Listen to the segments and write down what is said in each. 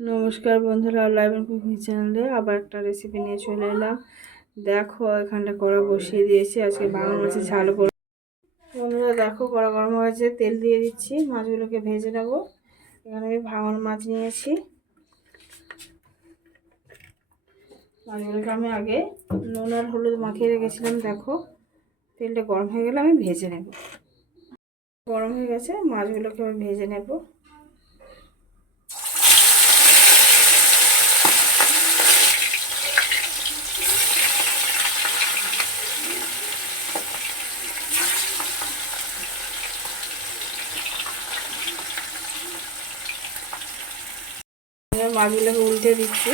নমস্কার বন্ধুরা live cooking চ্যানেলে আবার একটা রেসিপি নিয়ে চলে এলাম। দেখো, এখানটা কড়া বসিয়ে দিয়েছি। আজকে বাংলা মাছের ঝাল করে বন্ধুরা, দেখো, কড়া গরম হয়েছে তেল দিয়ে দিচ্ছি। মাছগুলোকে ভেজে নেব। এখানে আমি ভাঙন মাছ নিয়েছি। মাছগুলোকে আমি আগে নুন আর হলুদ মাখিয়ে রেখেছিলাম। দেখো, তেলটা গরম হয়ে গেলে আমি ভেজে নেব। গরম হয়ে গেছে, মাছগুলোকে আমি ভেজে নেব। মাছগুলোকে উল্টে দিচ্ছি।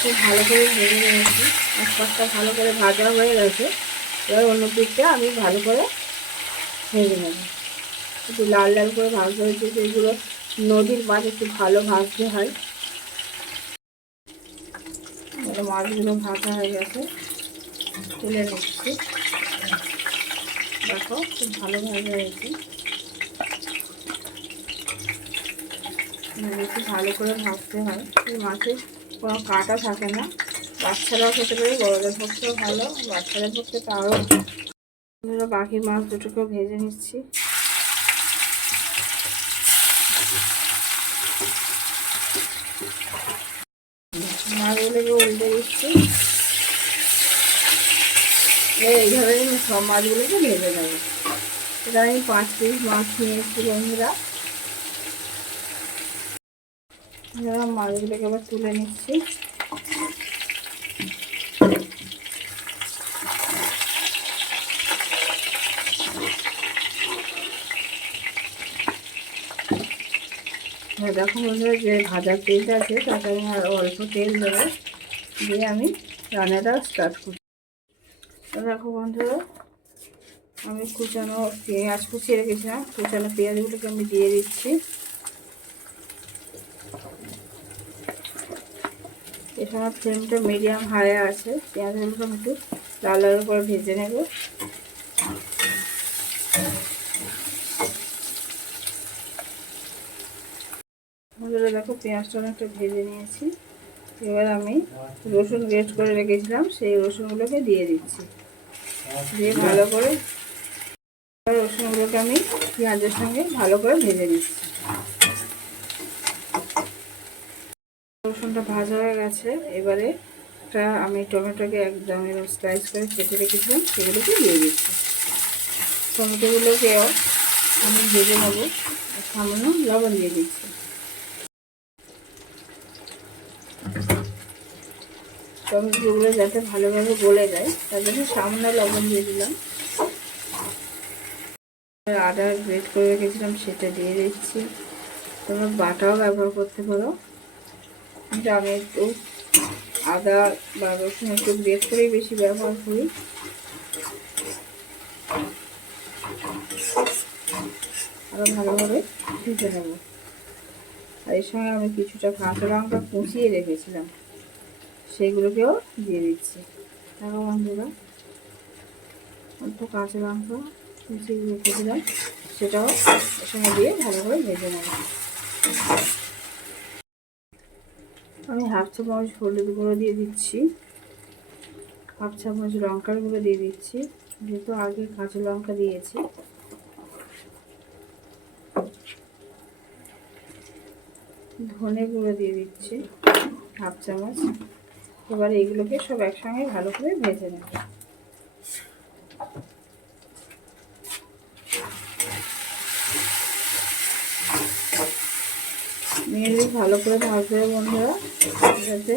খুব ভালো করে ভেজে নিয়েছি। আশপাশটা ভালো করে ভাজা হয়ে গেছে। এবার অন্য দিকটা আমি ভালো করে ভেজে নেব। একটু লাল লাল করে ভাজতে হয়েছে সেগুলো নদীর মাছ একটু ভালো ভাজতে হয়। মাছগুলো ভাজা হয়ে গেছে। তুলে নিচ্ছি। দেখো, খুব ভালো ভাজা হয়েছে। বেশি ভালো করে ভাজতে হয়। এই মাছের কোনো কাটা থাকে না। বাচ্চারাও খেতে পারে, বড়দের পক্ষেও ভালো, বাচ্চাদের পক্ষে তারও বাকি মাছ দুটোকেও ভেজে নিচ্ছি। মাছগুলোকে উল্টে দিচ্ছি। এইভাবে সব মাছগুলোকে ভেজে নেব। এখানে আমি পাঁচ পিস মাছ নিয়ে এসেছি বন্ধুরা মাছগুলোকে আবার তুলে নিচ্ছি। দেখো বন্ধুরা যে ভাজার তেলটা আছে, তাতে আমি আর অল্প তেল দেবো। দিয়ে আমি রান্নাটা স্টার্ট করছি। দেখো বন্ধুরা, আমি কুচানো পেঁয়াজ কুচিয়ে রেখেছিলাম। কুচানো পেঁয়াজগুলোকে আমি দিয়ে দিচ্ছি। এখানে ফ্লেমটা মিডিয়াম হাই আছে। পেঁয়াজগুলোকে একটু লাল লাল করে ভেজে নেব। দেখো পেঁয়াজটা অনেকটা ভেজে নিয়েছি। এবার আমি রসুন গ্রেট করে রেখেছিলাম, সেই রসুনগুলোকে দিয়ে দিচ্ছি। দিয়ে ভালো করে রসুনগুলোকে আমি পেঁয়াজের সঙ্গে ভালো করে ভেজে নিচ্ছি। রসুনটা ভাজা হয়ে গেছে। এবারে একটা আমি টমেটোকে একদম এরকম স্লাইস করে কেটে রেখেছিলাম, সেগুলোকে দিয়ে দিচ্ছি। টমেটোগুলোকেও আমি ভেজে নেব সামান্য লবণ দিয়ে দিচ্ছি। টমেটোগুলো যাতে ভালোভাবে গলে যায়, তার জন্য সামান্য লবণ দিয়ে দিলাম। আদা গ্রেট করে রেখেছিলাম, সেটা দিয়ে দিচ্ছি। তোমরা বাটাও ব্যবহার করতে পারো। কিন্তু আমি একটু আদা বা রসুন একটু গ্রেট করেই বেশি ব্যবহার করি। আরও ভালোভাবে দিতে হবে আর এর সঙ্গে আমি কিছুটা কাঁচা লঙ্কা কুচিয়ে রেখেছিলাম সেইগুলোকেও দিয়ে দিচ্ছি। দেখো বন্ধুরা, অল্প কাঁচা লঙ্কা কুচিয়ে রেখেছিলাম, সেটাও এর সঙ্গে দিয়ে ভালো করে ভেজে নেব। হাফ চামচ হলুদ গুঁড়ো দিয়ে দিচ্ছি। হাফ চামচ লঙ্কার গুঁড়ো দিয়ে দিচ্ছি। যেহেতু আগে কাঁচা লঙ্কা দিয়েছি। ধনে গুঁড়ো দিয়ে দিচ্ছি হাফ চামচ। এবার এগুলোকে সব একসঙ্গে ভালো করে ভেজে নেব। মেয়েদের ভালো করে ভাজবে বন্ধুরা যাতে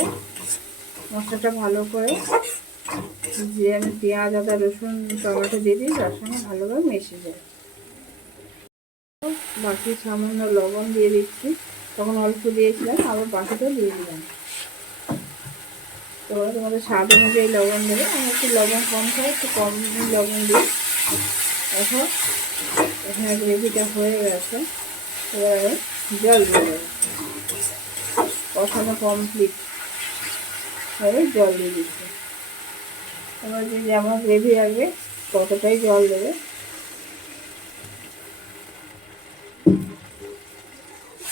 মশলাটা ভালো করে যে আমি পেঁয়াজ, আদা, রসুন, টমেটো দিয়ে দিই, তার সঙ্গে ভালোভাবে মিশে যায়। বাকি সামান্য লবণ দিয়ে দিচ্ছি। তখন অল্প দিয়েছিলাম, আবার বাকিটা দিয়ে দিলাম। তো তোমাদের স্বাদ অনুযায়ী লবণ দেবে। আমি একটু লবণ কম খাই, একটু কম লবণ দিই। এখন এখানে গ্রেভিটা হয়ে গেছে। এবার জল। দিয়ে দেবো কষানো কমপ্লিট হয়ে জল দিয়ে দিচ্ছি। এবার যে যেমন গ্রেভি রাখবে ততটাই জল দেবে?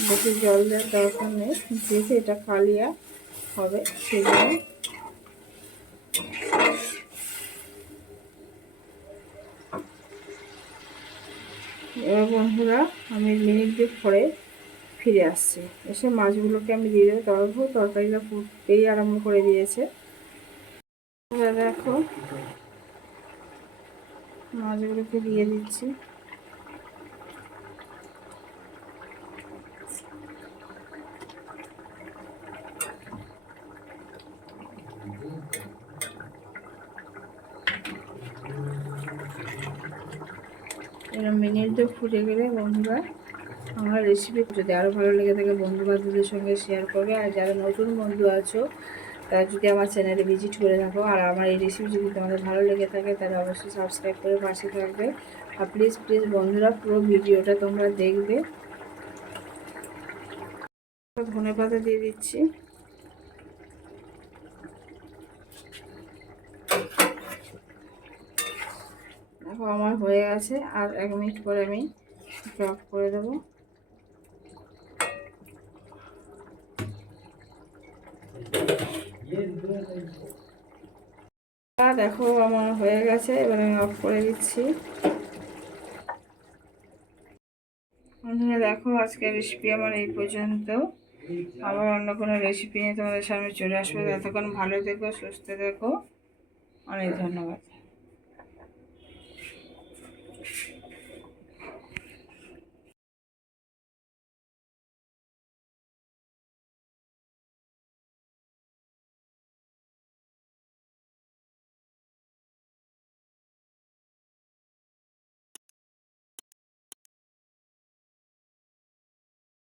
বেশি জল দেওয়ার দরকার নেই। যেহেতু এটা কালিয়া হবে সেই জন্য এবার বন্ধুরা, আমি মিনিট দুই পরে ফিরে আসছে। এসে মাছগুলোকে আমি দিয়ে দেবো। তরকারিটা ফুটতেই আরম্ভ করে দিয়েছে। দেখো, মাছগুলোকে দিয়ে দিচ্ছি। এরকম মিনিট ফুটে গেলে বন্ধুরা আমার রেসিপি যদি আরও ভালো লেগে থাকে বন্ধু বান্ধবদের সঙ্গে শেয়ার করবে। আর যারা নতুন বন্ধু আছো, তারা যদি আমার চ্যানেলে ভিজিট করে থাকো, আর আমার এই রেসিপি যদি তোমাদের ভালো লেগে থাকে, তাহলে অবশ্যই সাবস্ক্রাইব করে পাশে থাকবে। আর প্লিজ প্লিজ বন্ধুরা, পুরো ভিডিওটা তোমরা দেখবে। ধনে পাতা দিয়ে দিচ্ছি। দেখো, আমার হয়ে গেছে। আর এক মিনিট পরে আমি অফ করে দেবো। দেখো আমার হয়ে গেছে, এবার আমি অফ করে দিচ্ছি। দেখো আজকে রেসিপি আমার এই পর্যন্ত। আবার অন্য কোনো রেসিপি নিয়ে তোমাদের সামনে চলে আসবে। ততক্ষণ ভালো থেকো, সুস্থ দেখো অনেক ধন্যবাদ।